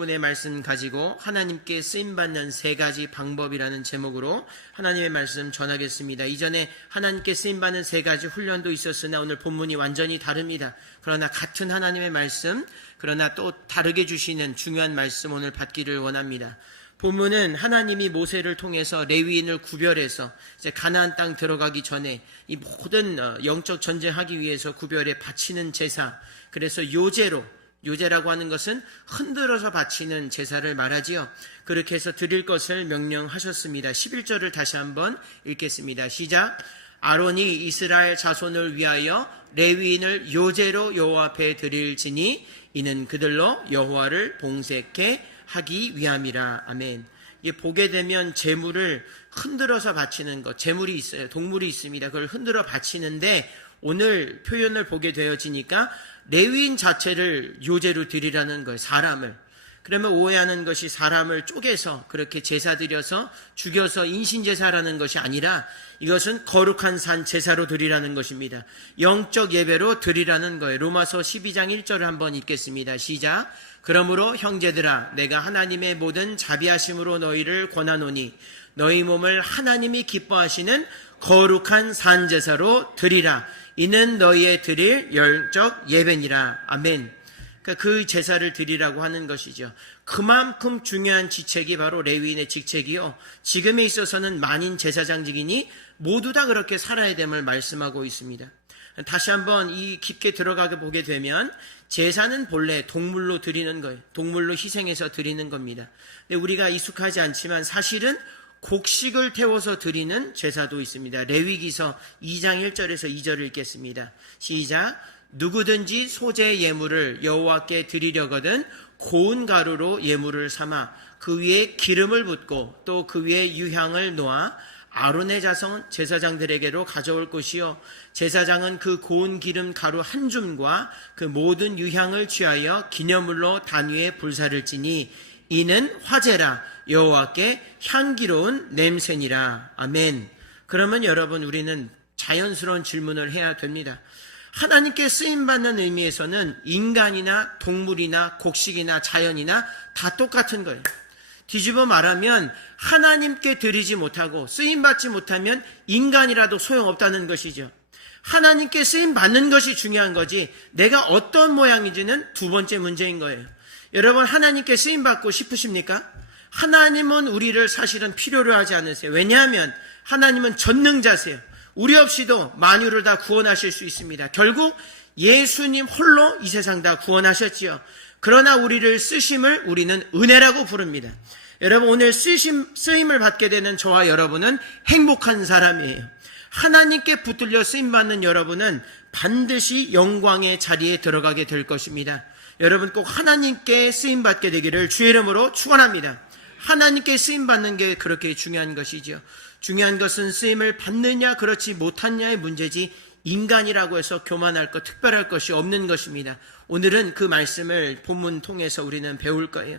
본문의 말씀 가지고 하나님께 쓰임받는 세 가지 방법이라는 제목으로 하나님의 말씀 전하겠습니다. 이전에 하나님께 쓰임받는 세 가지 훈련도 있었으나 오늘 본문이 완전히 다릅니다. 그러나 같은 하나님의 말씀, 그러나 또 다르게 주시는 중요한 말씀 오늘 받기를 원합니다. 본문은 하나님이 모세를 통해서 레위인을 구별해서 이제 가나안 땅 들어가기 전에 이 모든 영적 전쟁하기 위해서 구별해 바치는 제사, 그래서 요제라고 하는 것은 흔들어서 바치는 제사를 말하지요. 그렇게 해서 드릴 것을 명령하셨습니다. 11절을 다시 한번 읽겠습니다. 시작. 아론이 이스라엘 자손을 위하여 레위인을 요제로 여호와 앞에 드릴지니 이는 그들로 여호와를 봉색해 하기 위함이라. 아멘. 이게 보게 되면 제물을 흔들어서 바치는 것, 제물이 있어요. 동물이 있습니다. 그걸 흔들어 바치는데 오늘 표현을 보게 되어지니까 레위인 자체를 요제로 드리라는 거예요. 사람을. 그러면 오해하는 것이 사람을 쪼개서 그렇게 제사 드려서 죽여서 인신제사라는 것이 아니라 이것은 거룩한 산 제사로 드리라는 것입니다. 영적 예배로 드리라는 거예요. 로마서 12장 1절을 한번 읽겠습니다. 시작. 그러므로 형제들아 내가 하나님의 모든 자비하심으로 너희를 권하노니 너희 몸을 하나님이 기뻐하시는 거룩한 산 제사로 드리라. 이는 너희의 드릴 영적 예배니라. 아멘. 그러니까 그 제사를 드리라고 하는 것이죠. 그만큼 중요한 직책이 바로 레위인의 직책이요. 지금에 있어서는 만인 제사장직이니 모두 다 그렇게 살아야 됨을 말씀하고 있습니다. 다시 한번 이 깊게 들어가게 보게 되면 제사는 본래 동물로 드리는 거예요. 동물로 희생해서 드리는 겁니다. 근데 우리가 익숙하지 않지만 사실은 곡식을 태워서 드리는 제사도 있습니다. 레위기서 2장 1절에서 2절을 읽겠습니다. 시작. 누구든지 소재 예물을 여호와께 드리려거든 고운 가루로 예물을 삼아 그 위에 기름을 붓고 또 그 위에 유향을 놓아 아론의 자손 제사장들에게로 가져올 것이요 제사장은 그 고운 기름 가루 한 줌과 그 모든 유향을 취하여 기념물로 단 위에 불사를 지니 이는 화제라 여호와께 향기로운 냄새니라. 아멘. 그러면 여러분 우리는 자연스러운 질문을 해야 됩니다. 하나님께 쓰임받는 의미에서는 인간이나 동물이나 곡식이나 자연이나 다 똑같은 거예요. 뒤집어 말하면 하나님께 드리지 못하고 쓰임받지 못하면 인간이라도 소용없다는 것이죠. 하나님께 쓰임받는 것이 중요한 거지 내가 어떤 모양인지는 두 번째 문제인 거예요. 여러분 하나님께 쓰임받고 싶으십니까? 하나님은 우리를 사실은 필요로 하지 않으세요. 왜냐하면 하나님은 전능자세요. 우리 없이도 만유를 다 구원하실 수 있습니다. 결국 예수님 홀로 이 세상 다 구원하셨지요. 그러나 우리를 쓰심을 우리는 은혜라고 부릅니다. 여러분 오늘 쓰임을 받게 되는 저와 여러분은 행복한 사람이에요. 하나님께 붙들려 쓰임받는 여러분은 반드시 영광의 자리에 들어가게 될 것입니다. 여러분 꼭 하나님께 쓰임받게 되기를 주의 이름으로 축원합니다. 하나님께 쓰임받는 게 그렇게 중요한 것이죠. 중요한 것은 쓰임을 받느냐 그렇지 못하느냐의 문제지 인간이라고 해서 교만할 것, 특별할 것이 없는 것입니다. 오늘은 그 말씀을 본문 통해서 우리는 배울 거예요.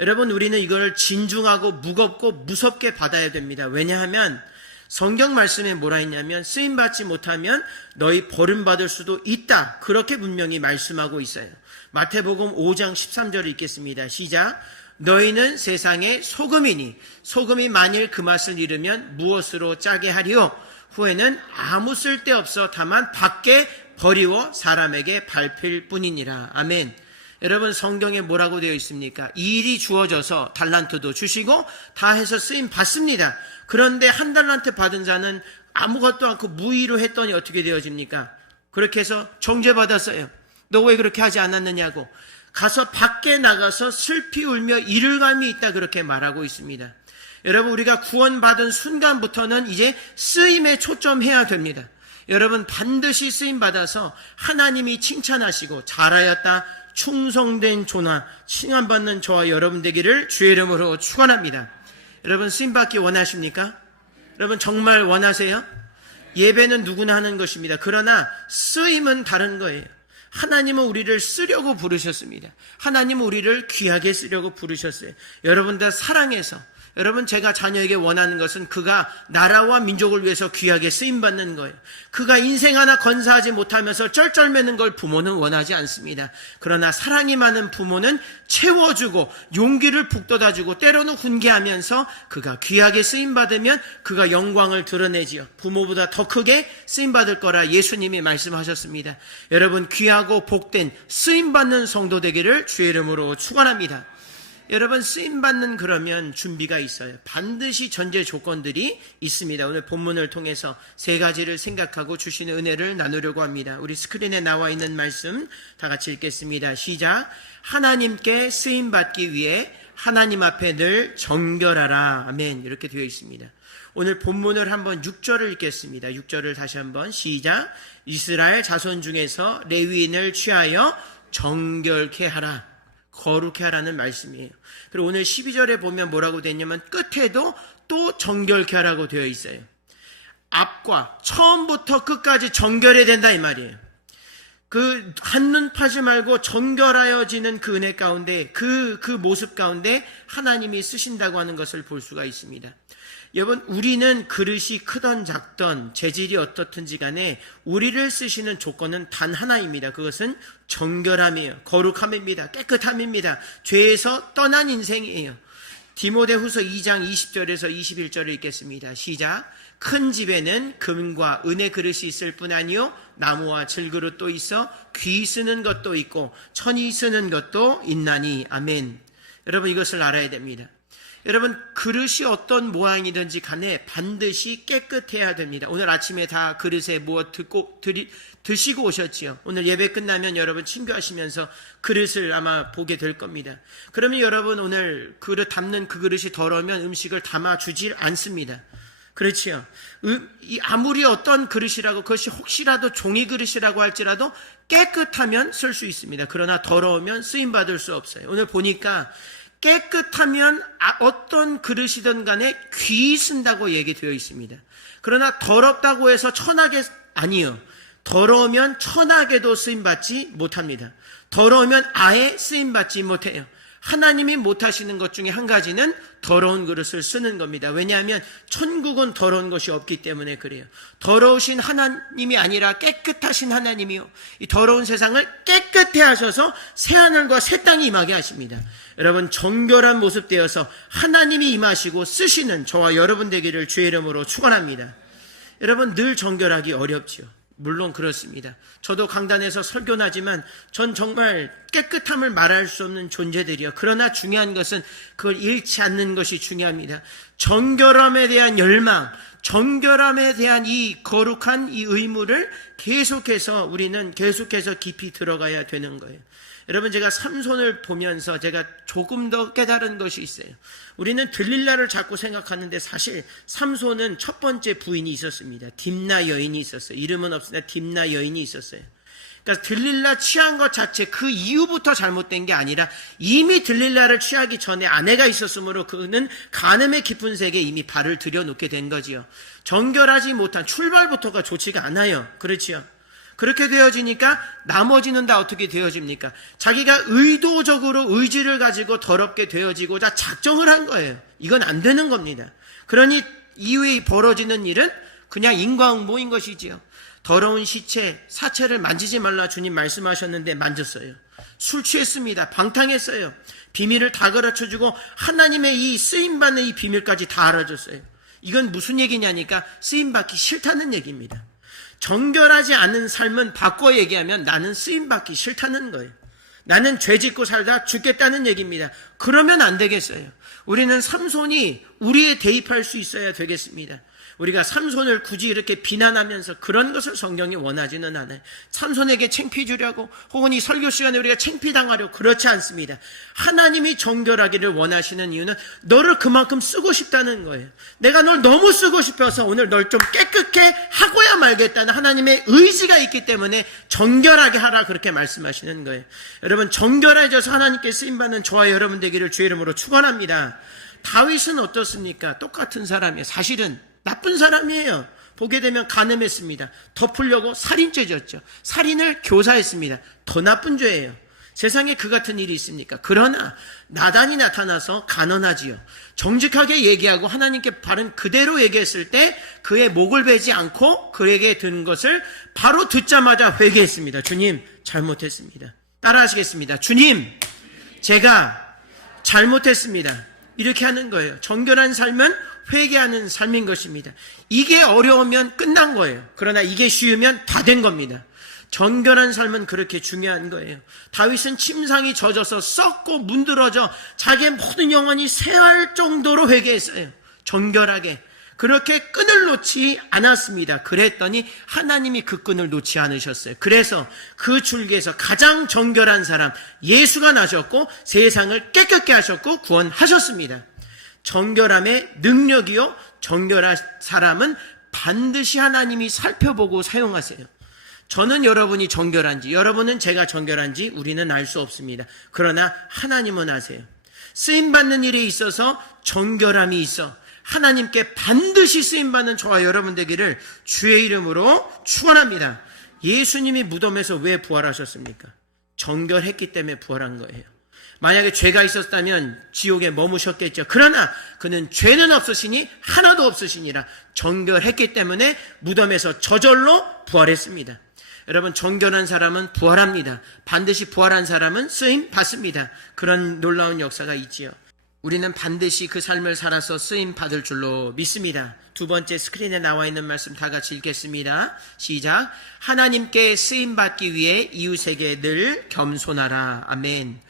여러분 우리는 이걸 진중하고 무겁고 무섭게 받아야 됩니다. 왜냐하면 성경 말씀에 뭐라 했냐면 쓰임받지 못하면 너희 버림받을 수도 있다. 그렇게 분명히 말씀하고 있어요. 마태복음 5장 13절을 읽겠습니다. 시작. 너희는 세상의 소금이니 소금이 만일 그 맛을 잃으면 무엇으로 짜게 하리요? 후에는 아무 쓸데없어 다만 밖에 버리워 사람에게 밟힐 뿐이니라. 아멘. 여러분 성경에 뭐라고 되어 있습니까? 일이 주어져서 달란트도 주시고 다 해서 쓰임 받습니다. 그런데 한 달란트 받은 자는 아무것도 않고 무의로 했더니 어떻게 되어집니까? 그렇게 해서 정죄받았어요. 너 왜 그렇게 하지 않았느냐고. 가서 밖에 나가서 슬피 울며 이를감이 있다 그렇게 말하고 있습니다. 여러분 우리가 구원받은 순간부터는 이제 쓰임에 초점해야 됩니다. 여러분 반드시 쓰임받아서 하나님이 칭찬하시고 잘하였다 충성된 조나 칭함받는 저와 여러분 되기를 주의 이름으로 축원합니다. 여러분 쓰임받기 원하십니까? 여러분 정말 원하세요? 예배는 누구나 하는 것입니다. 그러나 쓰임은 다른 거예요. 하나님은 우리를 쓰려고 부르셨습니다. 하나님은 우리를 귀하게 쓰려고 부르셨어요. 여러분 다 사랑해서 여러분, 제가 자녀에게 원하는 것은 그가 나라와 민족을 위해서 귀하게 쓰임받는 거예요. 그가 인생 하나 건사하지 못하면서 쩔쩔매는 걸 부모는 원하지 않습니다. 그러나 사랑이 많은 부모는 채워주고 용기를 북돋아주고 때로는 훈계하면서 그가 귀하게 쓰임받으면 그가 영광을 드러내지요. 부모보다 더 크게 쓰임받을 거라 예수님이 말씀하셨습니다. 여러분, 귀하고 복된 쓰임받는 성도 되기를 주의 이름으로 축원합니다. 여러분, 쓰임받는 그러면 준비가 있어요. 반드시 전제 조건들이 있습니다. 오늘 본문을 통해서 세 가지를 생각하고 주시는 은혜를 나누려고 합니다. 우리 스크린에 나와 있는 말씀 다 같이 읽겠습니다. 시작. 하나님께 쓰임받기 위해 하나님 앞에 늘 정결하라. 아멘. 이렇게 되어 있습니다. 오늘 본문을 한번 6절을 읽겠습니다. 6절을 다시 한번 시작. 이스라엘 자손 중에서 레위인을 취하여 정결케 하라. 거룩해 하라는 말씀이에요. 그리고 오늘 12절에 보면 뭐라고 되어 있냐면 끝에도 또 정결케 하라고 되어 있어요. 앞과 처음부터 끝까지 정결해야 된다 이 말이에요. 그 한눈 파지 말고 정결하여지는 그 은혜 가운데 그 모습 가운데 하나님이 쓰신다고 하는 것을 볼 수가 있습니다. 여러분, 우리는 그릇이 크던 작던 재질이 어떻든지 간에 우리를 쓰시는 조건은 단 하나입니다. 그것은 정결함이에요. 거룩함입니다. 깨끗함입니다. 죄에서 떠난 인생이에요. 디모데후서 2장 20절에서 21절을 읽겠습니다. 시작. 큰 집에는 금과 은의 그릇이 있을 뿐 아니요 나무와 질그릇도 있어 귀 쓰는 것도 있고 천이 쓰는 것도 있나니. 아멘. 여러분, 이것을 알아야 됩니다. 여러분, 그릇이 어떤 모양이든지 간에 반드시 깨끗해야 됩니다. 오늘 아침에 다 그릇에 무엇 드시고 오셨지요. 오늘 예배 끝나면 여러분 친교하시면서 그릇을 아마 보게 될 겁니다. 그러면 여러분, 오늘 그릇 담는 그 그릇이 더러우면 음식을 담아주질 않습니다. 그렇지요. 아무리 어떤 그릇이라고, 그것이 혹시라도 종이 그릇이라고 할지라도 깨끗하면 쓸 수 있습니다. 그러나 더러우면 쓰임받을 수 없어요. 오늘 보니까 깨끗하면 어떤 그릇이든 간에 귀 쓴다고 얘기되어 있습니다. 그러나 더럽다고 해서 천하게, 아니요. 더러우면 천하게도 쓰임받지 못합니다. 더러우면 아예 쓰임받지 못해요. 하나님이 못하시는 것 중에 한 가지는 더러운 그릇을 쓰는 겁니다. 왜냐하면 천국은 더러운 것이 없기 때문에 그래요. 더러우신 하나님이 아니라 깨끗하신 하나님이요, 이 더러운 세상을 깨끗해 하셔서 새하늘과 새 땅이 임하게 하십니다. 여러분, 정결한 모습 되어서 하나님이 임하시고 쓰시는 저와 여러분 되기를 주의 이름으로 축원합니다. 여러분, 늘 정결하기 어렵지요. 물론 그렇습니다. 저도 강단에서 설교하지만 전 정말 깨끗함을 말할 수 없는 존재들이요. 그러나 중요한 것은 그걸 잃지 않는 것이 중요합니다. 정결함에 대한 열망, 정결함에 대한 이 거룩한 이 의무를 계속해서 우리는 계속해서 깊이 들어가야 되는 거예요. 여러분, 제가 삼손을 보면서 제가 조금 더 깨달은 것이 있어요. 우리는 들릴라를 자꾸 생각하는데 사실 삼손은 첫 번째 부인이 있었습니다. 딥나 여인이 있었어요. 이름은 없으나 딥나 여인이 있었어요. 그러니까 들릴라 취한 것 자체 그 이후부터 잘못된 게 아니라 이미 들릴라를 취하기 전에 아내가 있었으므로 그는 간음의 깊은 세계에 이미 발을 들여놓게 된 거지요. 정결하지 못한 출발부터가 좋지가 않아요. 그렇지요. 그렇게 되어지니까 나머지는 다 어떻게 되어집니까? 자기가 의도적으로 의지를 가지고 더럽게 되어지고자 작정을 한 거예요. 이건 안 되는 겁니다. 그러니 이후에 벌어지는 일은 그냥 인과응보인 것이지요. 더러운 시체, 사체를 만지지 말라 주님 말씀하셨는데 만졌어요. 술 취했습니다. 방탕했어요. 비밀을 다 가르쳐주고 하나님의 이 쓰임받는 이 비밀까지 다 알아줬어요. 이건 무슨 얘기냐니까 쓰임받기 싫다는 얘기입니다. 정결하지 않은 삶은 바꿔 얘기하면 나는 쓰임받기 싫다는 거예요. 나는 죄 짓고 살다 죽겠다는 얘기입니다. 그러면 안 되겠어요. 우리는 삼손이 우리에 대입할 수 있어야 되겠습니다. 우리가 삼손을 굳이 이렇게 비난하면서 그런 것을 성경이 원하지는 않아요. 삼손에게 창피 주려고 혹은 이 설교 시간에 우리가 창피당하려고 그렇지 않습니다. 하나님이 정결하기를 원하시는 이유는 너를 그만큼 쓰고 싶다는 거예요. 내가 널 너무 쓰고 싶어서 오늘 널 좀 깨끗게 하고야 말겠다는 하나님의 의지가 있기 때문에 정결하게 하라 그렇게 말씀하시는 거예요. 여러분, 정결해져서 하나님께 쓰임받는 저와 여러분 되기를 주의 이름으로 축원합니다. 다윗은 어떻습니까? 똑같은 사람이에요. 사실은 나쁜 사람이에요. 보게 되면 간음했습니다. 덮으려고 살인죄 졌죠. 살인을 교사했습니다. 더 나쁜 죄예요. 세상에 그 같은 일이 있습니까? 그러나 나단이 나타나서 간언하지요. 정직하게 얘기하고 하나님께 바른 그대로 얘기했을 때 그의 목을 베지 않고 그에게 든 것을 바로 듣자마자 회개했습니다. 주님, 잘못했습니다. 따라하시겠습니다. 주님, 제가 잘못했습니다. 이렇게 하는 거예요. 정결한 삶은 회개하는 삶인 것입니다. 이게 어려우면 끝난 거예요. 그러나 이게 쉬우면 다 된 겁니다. 정결한 삶은 그렇게 중요한 거예요. 다윗은 침상이 젖어서 썩고 문드러져 자기의 모든 영혼이 쇠할 정도로 회개했어요. 정결하게. 그렇게 끈을 놓지 않았습니다. 그랬더니 하나님이 그 끈을 놓지 않으셨어요. 그래서 그 줄기에서 가장 정결한 사람 예수가 나셨고 세상을 깨끗게 하셨고 구원하셨습니다. 정결함의 능력이요, 정결한 사람은 반드시 하나님이 살펴보고 사용하세요. 저는 여러분이 정결한지, 여러분은 제가 정결한지 우리는 알 수 없습니다. 그러나 하나님은 아세요. 쓰임받는 일에 있어서 정결함이 있어 하나님께 반드시 쓰임받는 저와 여러분 되기를 주의 이름으로 축원합니다. 예수님이 무덤에서 왜 부활하셨습니까? 정결했기 때문에 부활한 거예요. 만약에 죄가 있었다면 지옥에 머무셨겠죠. 그러나 그는 죄는 없으시니 하나도 없으시니라. 정결했기 때문에 무덤에서 저절로 부활했습니다. 여러분, 정결한 사람은 부활합니다. 반드시 부활한 사람은 쓰임 받습니다. 그런 놀라운 역사가 있지요. 우리는 반드시 그 삶을 살아서 쓰임 받을 줄로 믿습니다. 두 번째 스크린에 나와 있는 말씀 다 같이 읽겠습니다. 시작. 하나님께 쓰임 받기 위해 이웃에게 늘 겸손하라. 아멘.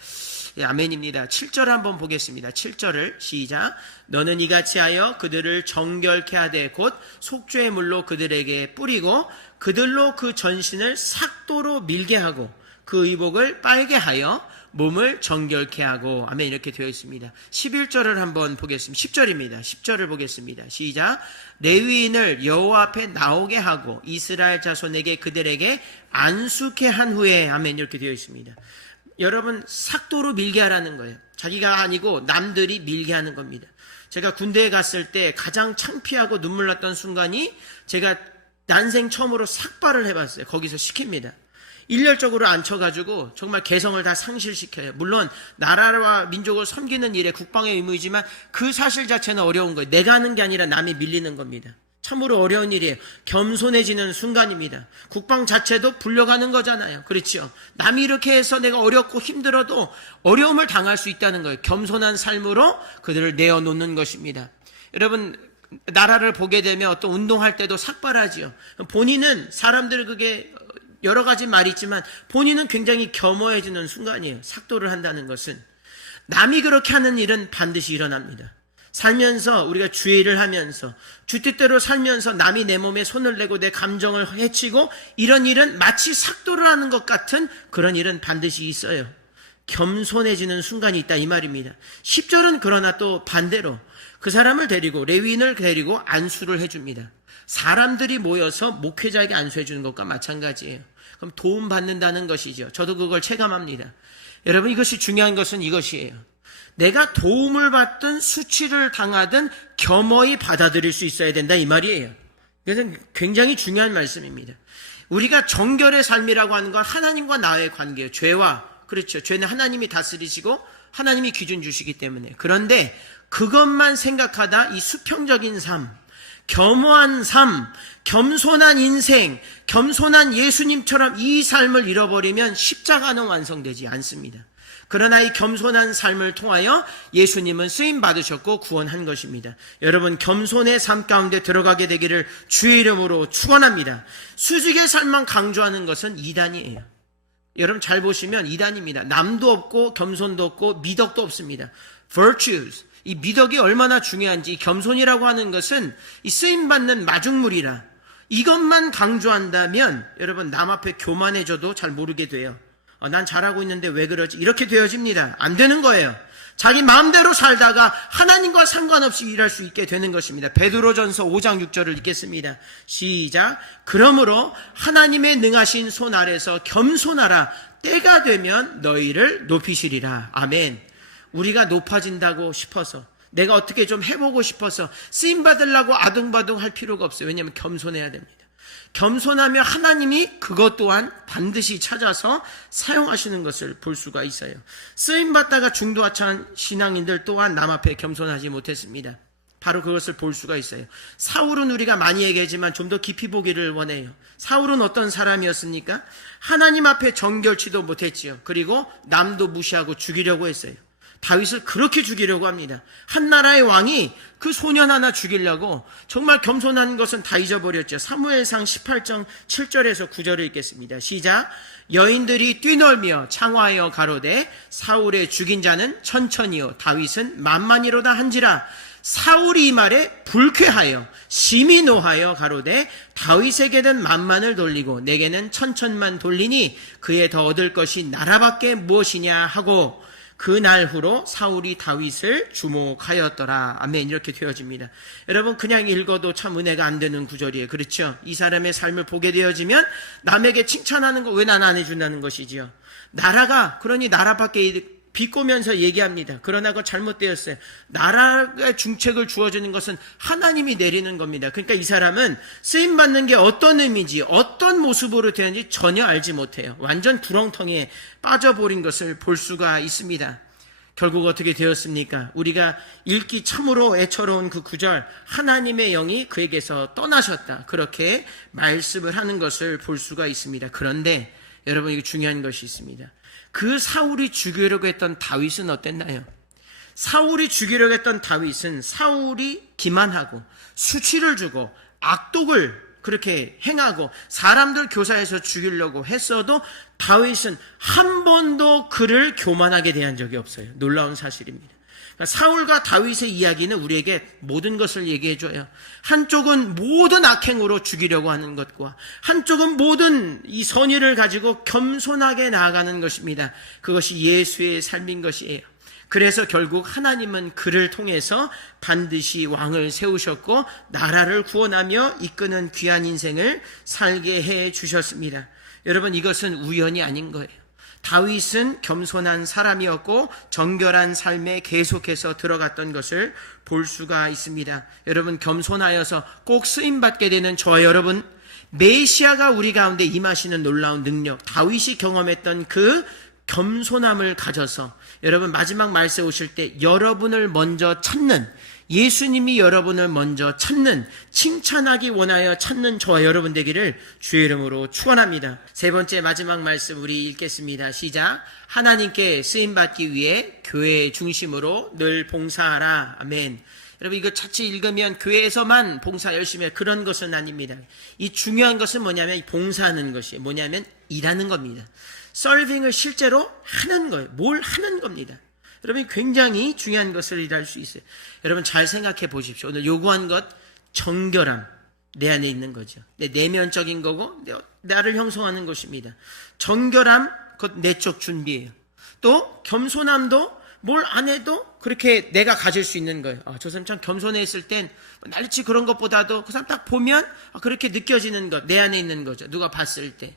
예, 아멘입니다. 7절 한번 보겠습니다. 7절을 시작. 너는 이같이 하여 그들을 정결케 하되 곧 속죄의 물로 그들에게 뿌리고 그들로 그 전신을 삭도로 밀게 하고 그 의복을 빨게 하여 몸을 정결케 하고. 아멘. 이렇게 되어 있습니다. 11절을 한번 보겠습니다. 10절입니다. 10절을 보겠습니다. 시작. 레위인을 여호와 앞에 나오게 하고 이스라엘 자손에게 그들에게 안수케 한 후에. 아멘. 이렇게 되어 있습니다. 여러분, 삭도로 밀게 하라는 거예요. 자기가 아니고 남들이 밀게 하는 겁니다. 제가 군대에 갔을 때 가장 창피하고 눈물 났던 순간이 제가 난생 처음으로 삭발을 해봤어요. 거기서 시킵니다. 일렬적으로 앉혀가지고 정말 개성을 다 상실시켜요. 물론 나라와 민족을 섬기는 일에 국방의 의무이지만 그 사실 자체는 어려운 거예요. 내가 하는 게 아니라 남이 밀리는 겁니다. 참으로 어려운 일이에요. 겸손해지는 순간입니다. 국방 자체도 불려가는 거잖아요. 그렇죠? 남이 이렇게 해서 내가 어렵고 힘들어도 어려움을 당할 수 있다는 거예요. 겸손한 삶으로 그들을 내어놓는 것입니다. 여러분, 나라를 보게 되면 어떤 운동할 때도 삭발하지요. 본인은 사람들 그게 여러 가지 말이 있지만 본인은 굉장히 겸허해지는 순간이에요. 삭도를 한다는 것은. 남이 그렇게 하는 일은 반드시 일어납니다. 살면서 우리가 주의 일을 하면서 주 뜻대로 살면서 남이 내 몸에 손을 내고 내 감정을 해치고 이런 일은 마치 삭도를 하는 것 같은 그런 일은 반드시 있어요. 겸손해지는 순간이 있다 이 말입니다. 10절은 그러나 또 반대로 그 사람을 데리고 레위인을 데리고 안수를 해줍니다. 사람들이 모여서 목회자에게 안수해 주는 것과 마찬가지예요. 그럼 도움받는다는 것이죠. 저도 그걸 체감합니다. 여러분, 이것이 중요한 것은 이것이에요. 내가 도움을 받든 수치를 당하든 겸허히 받아들일 수 있어야 된다 이 말이에요. 이것은 굉장히 중요한 말씀입니다. 우리가 정결의 삶이라고 하는 건 하나님과 나의 관계예요. 죄와, 그렇죠. 죄는 하나님이 다스리시고 하나님이 기준 주시기 때문에. 그런데 그것만 생각하다 이 수평적인 삶, 겸허한 삶, 겸손한 인생, 겸손한 예수님처럼 이 삶을 잃어버리면 십자가는 완성되지 않습니다. 그러나 이 겸손한 삶을 통하여 예수님은 쓰임 받으셨고 구원한 것입니다. 여러분, 겸손의 삶 가운데 들어가게 되기를 주의 이름으로 축원합니다. 수직의 삶만 강조하는 것은 이단이에요. 여러분 잘 보시면 이단입니다. 남도 없고 겸손도 없고 미덕도 없습니다. Virtues, 이 미덕이 얼마나 중요한지, 겸손이라고 하는 것은 이 쓰임받는 마중물이라 이것만 강조한다면 여러분 남 앞에 교만해져도 잘 모르게 돼요. 난 잘하고 있는데 왜 그러지? 이렇게 되어집니다. 안 되는 거예요. 자기 마음대로 살다가 하나님과 상관없이 일할 수 있게 되는 것입니다. 베드로전서 5장 6절을 읽겠습니다. 시작. 그러므로 하나님의 능하신 손 아래서 겸손하라. 때가 되면 너희를 높이시리라. 아멘. 우리가 높아진다고 싶어서, 내가 어떻게 좀 해보고 싶어서 쓰임받으려고 아둥바둥 할 필요가 없어요. 왜냐하면 겸손해야 됩니다. 겸손하며 하나님이 그것 또한 반드시 찾아서 사용하시는 것을 볼 수가 있어요. 쓰임받다가 중도하찬 신앙인들 또한 남 앞에 겸손하지 못했습니다. 바로 그것을 볼 수가 있어요. 사울은 우리가 많이 얘기하지만 좀 더 깊이 보기를 원해요. 사울은 어떤 사람이었습니까? 하나님 앞에 정결치도 못했지요. 그리고 남도 무시하고 죽이려고 했어요. 다윗을 그렇게 죽이려고 합니다. 한 나라의 왕이 그 소년 하나 죽이려고 정말 겸손한 것은 다 잊어버렸죠. 사무엘상 18장 7절에서 9절을 읽겠습니다. 시작. 여인들이 뛰놀며 창화하여 가로되 사울의 죽인 자는 천천히요 다윗은 만만이로다 한지라. 사울이 이 말에 불쾌하여 심히 노하여 가로되 다윗에게는 만만을 돌리고 내게는 천천만 돌리니 그에 더 얻을 것이 나라밖에 무엇이냐 하고 그날 후로 사울이 다윗을 주목하였더라. 아멘. 이렇게 되어집니다. 여러분 그냥 읽어도 참 은혜가 안 되는 구절이에요. 그렇죠? 이 사람의 삶을 보게 되어지면 남에게 칭찬하는 거 왜 난 안 해준다는 것이지요. 나라가 그러니 나라밖에 비꼬면서 얘기합니다. 그러나 그거 잘못되었어요. 나라의 중책을 주어주는 것은 하나님이 내리는 겁니다. 그러니까 이 사람은 쓰임받는 게 어떤 의미인지 어떤 모습으로 되는지 전혀 알지 못해요. 완전 구렁텅이에 빠져버린 것을 볼 수가 있습니다. 결국 어떻게 되었습니까? 우리가 읽기 참으로 애처로운 그 구절, 하나님의 영이 그에게서 떠나셨다. 그렇게 말씀을 하는 것을 볼 수가 있습니다. 그런데 여러분 이게 중요한 것이 있습니다. 그 사울이 죽이려고 했던 다윗은 어땠나요? 사울이 죽이려고 했던 다윗은 사울이 기만하고 수치를 주고 악독을 그렇게 행하고 사람들 교사해서 죽이려고 했어도 다윗은 한 번도 그를 교만하게 대한 적이 없어요. 놀라운 사실입니다. 그러니까 사울과 다윗의 이야기는 우리에게 모든 것을 얘기해줘요. 한쪽은 모든 악행으로 죽이려고 하는 것과 한쪽은 모든 이 선의를 가지고 겸손하게 나아가는 것입니다. 그것이 예수의 삶인 것이에요. 그래서 결국 하나님은 그를 통해서 반드시 왕을 세우셨고 나라를 구원하며 이끄는 귀한 인생을 살게 해 주셨습니다. 여러분 이것은 우연이 아닌 거예요. 다윗은 겸손한 사람이었고 정결한 삶에 계속해서 들어갔던 것을 볼 수가 있습니다. 여러분 겸손하여서 꼭 쓰임받게 되는 저와 여러분, 메시아가 우리 가운데 임하시는 놀라운 능력, 다윗이 경험했던 그 겸손함을 가져서 여러분 마지막 말세 오실 때 여러분을 먼저 찾는, 예수님이 여러분을 먼저 찾는, 칭찬하기 원하여 찾는 저와 여러분 되기를 주의 이름으로 축원합니다. 세 번째 마지막 말씀 우리 읽겠습니다. 시작. 하나님께 쓰임받기 위해 교회 중심으로 늘 봉사하라. 아멘. 여러분 이거 차치 읽으면 교회에서만 봉사 열심히 해 그런 것은 아닙니다. 이 중요한 것은 뭐냐면 봉사하는 것이 뭐냐면 일하는 겁니다. 서빙을 실제로 하는 거예요. 뭘 하는 겁니다. 여러분 굉장히 중요한 것을 일할 수 있어요. 여러분 잘 생각해 보십시오. 오늘 요구한 것 정결함 내 안에 있는 거죠. 내면적인 거고 나를 형성하는 것입니다. 정결함 그것 내적 준비예요. 또 겸손함도 뭘 안 해도 그렇게 내가 가질 수 있는 거예요. 저 사람 참 겸손해 있을 땐 날치 그런 것보다도 그 사람 딱 보면 그렇게 느껴지는 것 내 안에 있는 거죠. 누가 봤을 때.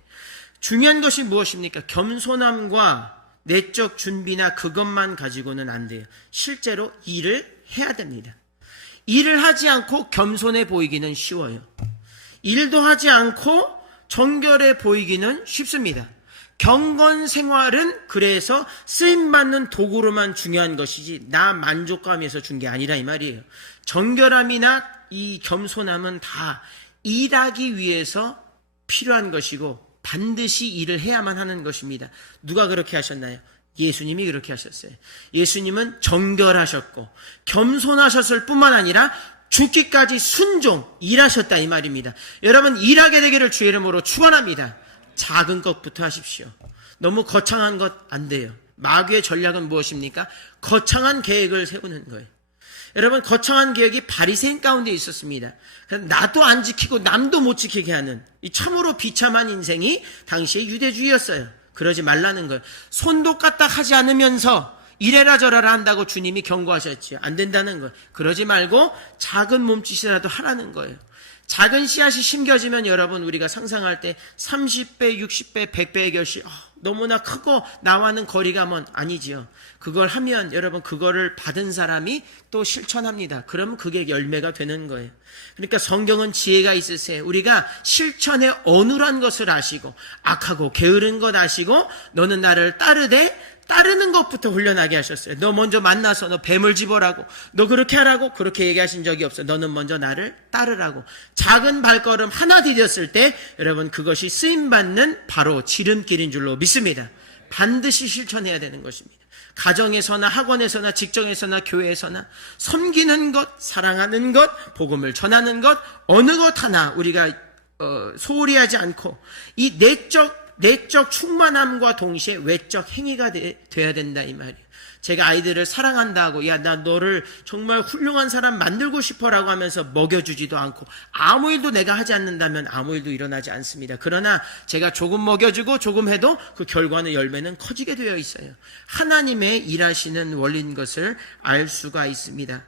중요한 것이 무엇입니까? 겸손함과 내적 준비나 그것만 가지고는 안 돼요. 실제로 일을 해야 됩니다. 일을 하지 않고 겸손해 보이기는 쉬워요. 일도 하지 않고 정결해 보이기는 쉽습니다. 경건 생활은 그래서 쓰임받는 도구로만 중요한 것이지 나 만족감에서 준 게 아니라 이 말이에요. 정결함이나 이 겸손함은 다 일하기 위해서 필요한 것이고 반드시 일을 해야만 하는 것입니다. 누가 그렇게 하셨나요? 예수님이 그렇게 하셨어요. 예수님은 정결하셨고 겸손하셨을 뿐만 아니라 죽기까지 순종, 일하셨다 이 말입니다. 여러분 일하게 되기를 주의 이름으로 축원합니다. 작은 것부터 하십시오. 너무 거창한 것 안 돼요. 마귀의 전략은 무엇입니까? 거창한 계획을 세우는 거예요. 여러분 거창한 계획이 바리새인 가운데 있었습니다. 나도 안 지키고 남도 못 지키게 하는 이 참으로 비참한 인생이 당시의 유대주의였어요. 그러지 말라는 거예요. 손도 까딱 하지 않으면서 이래라 저래라 한다고 주님이 경고하셨지요. 안 된다는 거예요. 그러지 말고 작은 몸짓이라도 하라는 거예요. 작은 씨앗이 심겨지면 여러분 우리가 상상할 때 30배, 60배, 100배의 결실 너무나 크고 나와는 거리가 먼 아니지요. 그걸 하면 여러분 그거를 받은 사람이 또 실천합니다. 그럼 그게 열매가 되는 거예요. 그러니까 성경은 지혜가 있으세요. 우리가 실천에 어눌한 것을 아시고 악하고 게으른 것 아시고 너는 나를 따르는 것부터 훈련하게 하셨어요. 너 먼저 만나서 너 뱀을 집어라고, 너 그렇게 하라고 그렇게 얘기하신 적이 없어요. 너는 먼저 나를 따르라고. 작은 발걸음 하나 디뎠을 때 여러분 그것이 쓰임받는 바로 지름길인 줄로 믿습니다. 반드시 실천해야 되는 것입니다. 가정에서나 학원에서나 직장에서나 교회에서나 섬기는 것, 사랑하는 것, 복음을 전하는 것, 어느 것 하나 우리가 소홀히 하지 않고 이 내적 충만함과 동시에 외적 행위가 돼야 된다 이 말이에요. 제가 아이들을 사랑한다고 야 나 너를 정말 훌륭한 사람 만들고 싶어라고 하면서 먹여주지도 않고 아무 일도 내가 하지 않는다면 아무 일도 일어나지 않습니다. 그러나 제가 조금 먹여주고 조금 해도 그 결과는 열매는 커지게 되어 있어요. 하나님의 일하시는 원리인 것을 알 수가 있습니다.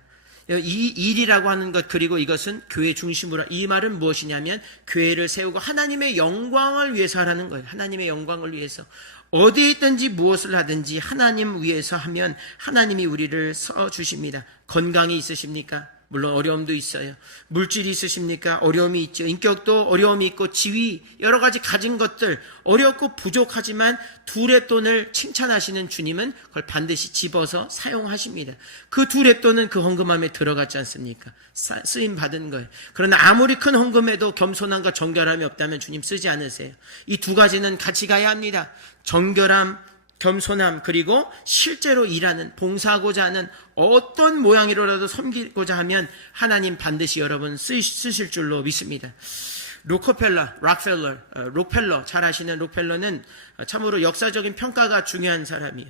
이 일이라고 하는 것, 그리고 이것은 교회 중심으로, 이 말은 무엇이냐면 교회를 세우고 하나님의 영광을 위해서 하라는 거예요. 하나님의 영광을 위해서 어디에 있든지 무엇을 하든지 하나님 위해서 하면 하나님이 우리를 써주십니다. 건강이 있으십니까? 물론 어려움도 있어요. 물질이 있으십니까? 어려움이 있죠. 인격도 어려움이 있고 지위, 여러 가지 가진 것들 어렵고 부족하지만 두 렙돈을 칭찬하시는 주님은 그걸 반드시 집어서 사용하십니다. 그 두 렙돈은 그 헌금함에 들어갔지 않습니까? 쓰임 받은 거예요. 그러나 아무리 큰 헌금에도 겸손함과 정결함이 없다면 주님 쓰지 않으세요. 이 두 가지는 같이 가야 합니다. 정결함, 겸손함, 그리고 실제로 일하는, 봉사하고자 하는 어떤 모양으로라도 섬기고자 하면 하나님 반드시 여러분 쓰실 줄로 믿습니다. 록펠러, 잘 아시는 록펠러는 참으로 역사적인 평가가 중요한 사람이에요.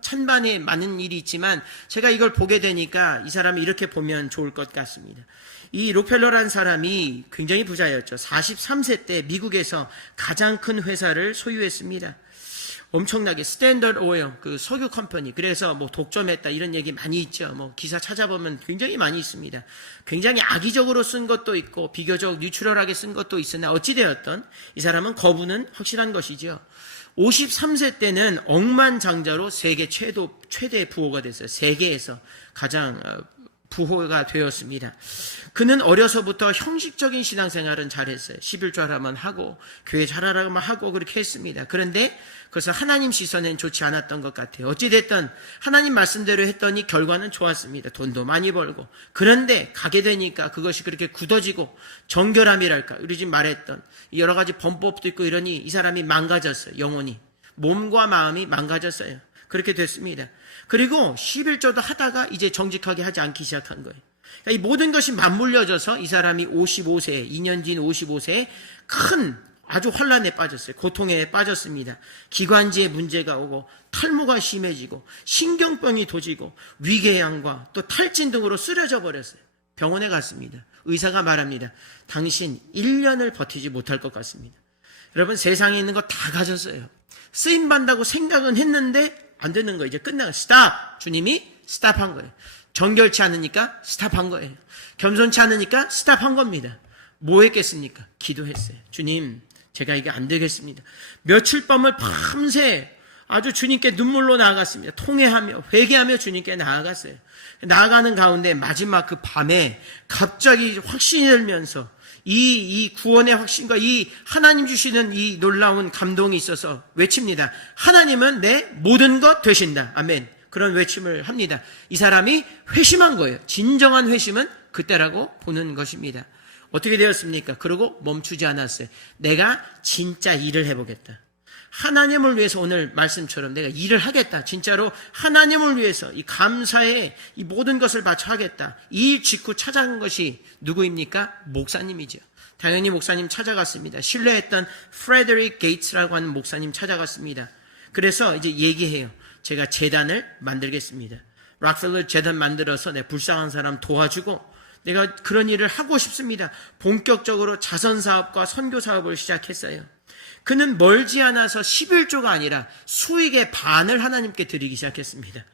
찬반에 많은 일이 있지만 제가 이걸 보게 되니까 이 사람이 이렇게 보면 좋을 것 같습니다. 이 록펠러라는 사람이 굉장히 부자였죠. 43세 때 미국에서 가장 큰 회사를 소유했습니다. 엄청나게 스탠더드 오일, 그 석유 컴퍼니, 그래서 뭐 독점했다 이런 얘기 많이 있죠. 뭐 기사 찾아보면 굉장히 많이 있습니다. 굉장히 악의적으로 쓴 것도 있고 비교적 뉴트럴하게 쓴 것도 있으나 어찌되었던 이 사람은 거부는 확실한 것이죠. 53세 때는 억만장자로 세계 최대 부호가 됐어요. 세계에서 가장 부호가 되었습니다. 그는 어려서부터 형식적인 신앙생활은 잘했어요. 11조 하라만 하고 교회 잘하라만 하고 그렇게 했습니다. 그런데 그래서 하나님 시선엔 좋지 않았던 것 같아요. 어찌됐든 하나님 말씀대로 했더니 결과는 좋았습니다. 돈도 많이 벌고. 그런데 가게 되니까 그것이 그렇게 굳어지고 정결함이랄까, 우리 지금 말했던 여러 가지 범법도 있고 이러니 이 사람이 망가졌어요. 영혼이, 몸과 마음이 망가졌어요. 그렇게 됐습니다. 그리고 11조도 하다가 이제 정직하게 하지 않기 시작한 거예요. 그러니까 이 모든 것이 맞물려져서 이 사람이 55세, 2년 뒤인 55세에 큰 아주 혼란에 빠졌어요. 고통에 빠졌습니다. 기관지에 문제가 오고 탈모가 심해지고 신경병이 도지고 위궤양과 또 탈진 등으로 쓰러져 버렸어요. 병원에 갔습니다. 의사가 말합니다. 당신 1년을 버티지 못할 것 같습니다. 여러분, 세상에 있는 거 다 가졌어요. 쓰임받는다고 생각은 했는데 안 되는 거예요. 이제 끝나고 스탑! 주님이 스탑한 거예요. 정결치 않으니까 스탑한 거예요. 겸손치 않으니까 스탑한 겁니다. 뭐 했겠습니까? 기도했어요. 주님, 제가 이게 안 되겠습니다. 며칠 밤을 밤새 아주 주님께 눈물로 나아갔습니다. 통회하며 회개하며 주님께 나아갔어요. 나아가는 가운데 마지막 그 밤에 갑자기 확신이 들면서 이 구원의 확신과 이 하나님 주시는 이 놀라운 감동이 있어서 외칩니다. 하나님은 내 모든 것 되신다. 아멘. 그런 외침을 합니다. 이 사람이 회심한 거예요. 진정한 회심은 그때라고 보는 것입니다. 어떻게 되었습니까? 그러고 멈추지 않았어요. 내가 진짜 일을 해보겠다. 하나님을 위해서 오늘 말씀처럼 내가 일을 하겠다. 진짜로 하나님을 위해서 이 감사에 이 모든 것을 바쳐 하겠다. 이 일 직후 찾아간 것이 누구입니까? 목사님이죠. 당연히 목사님 찾아갔습니다. 신뢰했던 프레데릭 게이츠라고 하는 목사님 찾아갔습니다. 그래서 이제 얘기해요. 제가 재단을 만들겠습니다. 록펠러 재단 만들어서 내 불쌍한 사람 도와주고 내가 그런 일을 하고 싶습니다. 본격적으로 자선사업과 선교사업을 시작했어요. 그는 멀지 않아서 11조가 아니라 수익의 반을 하나님께 드리기 시작했습니다.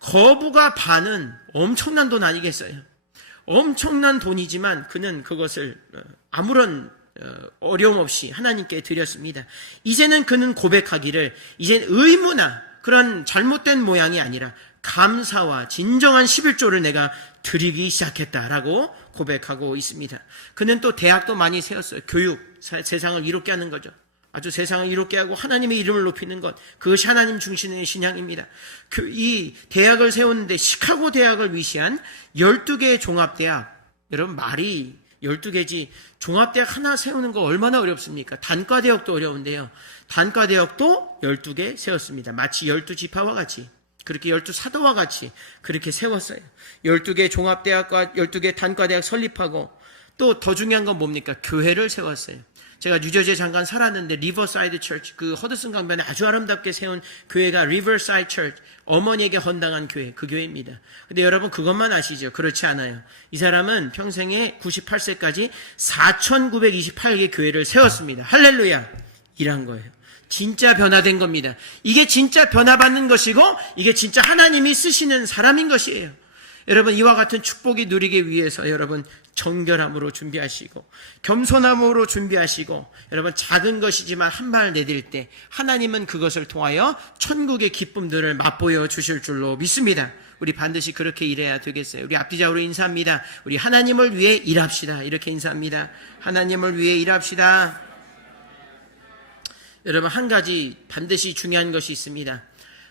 거부가 반은 엄청난 돈 아니겠어요? 엄청난 돈이지만 그는 그것을 아무런 어려움 없이 하나님께 드렸습니다. 이제는 그는 고백하기를 이젠 의무나 그런 잘못된 모양이 아니라 감사와 진정한 11조를 내가 드리기 시작했다라고 고백하고 있습니다. 그는 또 대학도 많이 세웠어요. 교육, 세상을 이롭게 하는 거죠. 아주 세상을 이롭게 하고 하나님의 이름을 높이는 것, 그것이 하나님 중심의 신앙입니다. 이 대학을 세우는데 시카고 대학을 위시한 12개의 종합대학, 여러분 말이 12개지 종합대학 하나 세우는 거 얼마나 어렵습니까? 단과대학도 어려운데요. 단과대학도 12개 세웠습니다. 마치 12지파와 같이, 그렇게 12사도와 같이 그렇게 세웠어요. 12개 종합대학과 12개 단과대학 설립하고 또 더 중요한 건 뭡니까? 교회를 세웠어요. 제가 뉴저지에 잠깐 살았는데 리버사이드 처치, 그 허드슨 강변에 아주 아름답게 세운 교회가 리버사이드 처치, 어머니에게 헌당한 교회, 그 교회입니다. 근데 여러분 그것만 아시죠? 그렇지 않아요. 이 사람은 평생에 98세까지 4,928개 교회를 세웠습니다. 할렐루야! 이란 거예요. 진짜 변화된 겁니다. 이게 진짜 변화받는 것이고 이게 진짜 하나님이 쓰시는 사람인 것이에요. 여러분 이와 같은 축복이 누리기 위해서 여러분 정결함으로 준비하시고 겸손함으로 준비하시고 여러분 작은 것이지만 한 발 내딜 때 하나님은 그것을 통하여 천국의 기쁨들을 맛보여 주실 줄로 믿습니다. 우리 반드시 그렇게 일해야 되겠어요. 우리 앞뒤적으로 인사합니다. 우리 하나님을 위해 일합시다. 이렇게 인사합니다. 하나님을 위해 일합시다. 여러분 한 가지 반드시 중요한 것이 있습니다.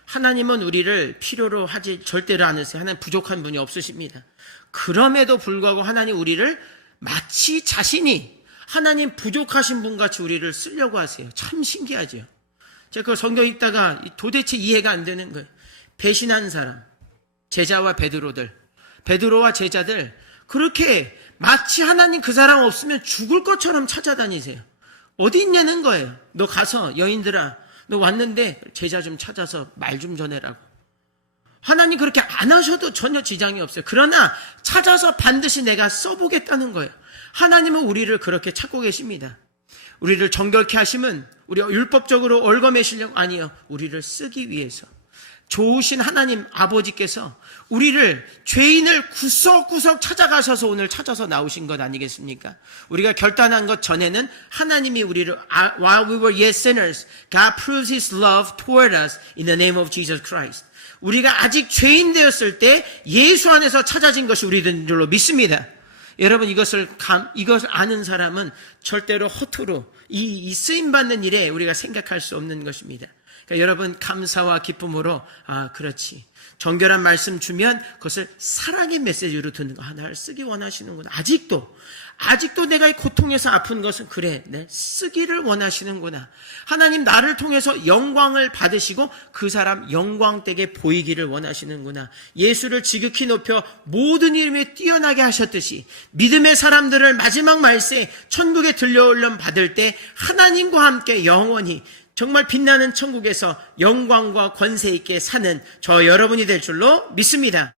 하나님은 우리를 필요로 하지 절대로 않으세요. 하나님 부족한 분이 없으십니다. 그럼에도 불구하고 하나님 우리를 마치 자신이 하나님 부족하신 분같이 우리를 쓰려고 하세요. 참 신기하죠. 제가 그 성경 읽다가 도대체 이해가 안 되는 거예요. 배신한 사람, 제자와 베드로와 제자들 그렇게 마치 하나님 그 사람 없으면 죽을 것처럼 찾아다니세요. 어디 있냐는 거예요. 너 가서 여인들아 너 왔는데 제자 좀 찾아서 말 좀 전해라고. 하나님 그렇게 안 하셔도 전혀 지장이 없어요. 그러나 찾아서 반드시 내가 써보겠다는 거예요. 하나님은 우리를 그렇게 찾고 계십니다. 우리를 정결케 하시면 우리가 율법적으로 얽어매시려고 아니요. 우리를 쓰기 위해서. 좋으신 하나님 아버지께서 우리를 죄인을 구석구석 찾아가셔서 오늘 찾아서 나오신 것 아니겠습니까? 우리가 결단한 것 전에는 하나님이 우리를 while we were yet sinners, God proves His love toward us in the name of Jesus Christ. 우리가 아직 죄인 되었을 때 예수 안에서 찾아진 것이 우리들인 줄로 믿습니다. 여러분 이것을 아는 사람은 절대로 허투루 이 쓰임받는 일에 우리가 생각할 수 없는 것입니다. 그러니까 여러분 감사와 기쁨으로 그렇지 정결한 말씀 주면 그것을 사랑의 메시지로 듣는 거. 나를 쓰기 원하시는구나. 아직도 내가 이 고통에서 아픈 것은 그래 쓰기를 원하시는구나. 하나님 나를 통해서 영광을 받으시고 그 사람 영광되게 보이기를 원하시는구나. 예수를 지극히 높여 모든 이름에 뛰어나게 하셨듯이 믿음의 사람들을 마지막 말세에 천국에 들려올림 받을 때 하나님과 함께 영원히 정말 빛나는 천국에서 영광과 권세 있게 사는 저 여러분이 될 줄로 믿습니다.